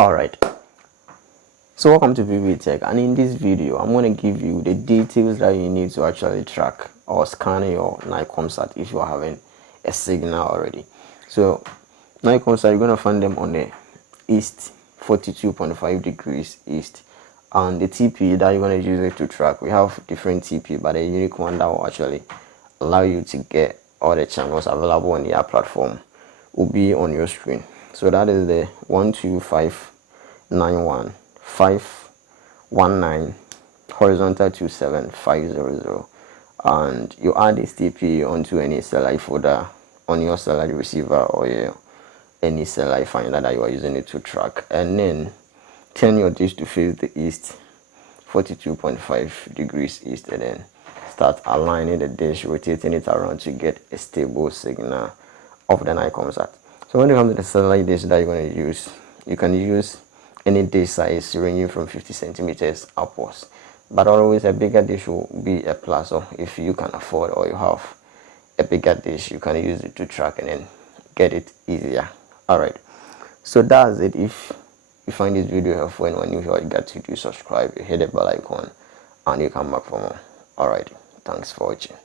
Alright, so welcome to Pbteck, and in this video I'm going to give you the details that you need to actually track or scan your Nigcomsat if you're having a signal already. So Nigcomsat, you're going to find them on the east, 42.5 degrees east, and the TP that you're going to use it to track, we have different TP, but a unique one that will actually allow you to get all the channels available on the platform will be on your screen. So that is the 12591.519 horizontal 27500, and you add this TP onto any CLI folder on your CLI receiver or any CLI finder that you are using it to track, and then turn your dish to face the east, 42.5 degrees east, and then start aligning the dish, rotating it around to get a stable signal of the Nigcomsat. So when it comes to the satellite dish that you're going to use, you can use any dish size ranging from 50 centimeters upwards, but always a bigger dish will be a plus. Or if you can afford or you have a bigger dish, you can use it to track and then get it easier. Alright, so that's it. If you find this video helpful and when you hear, you got to do subscribe, you hit the bell icon, and you come back for more. Alright, thanks for watching.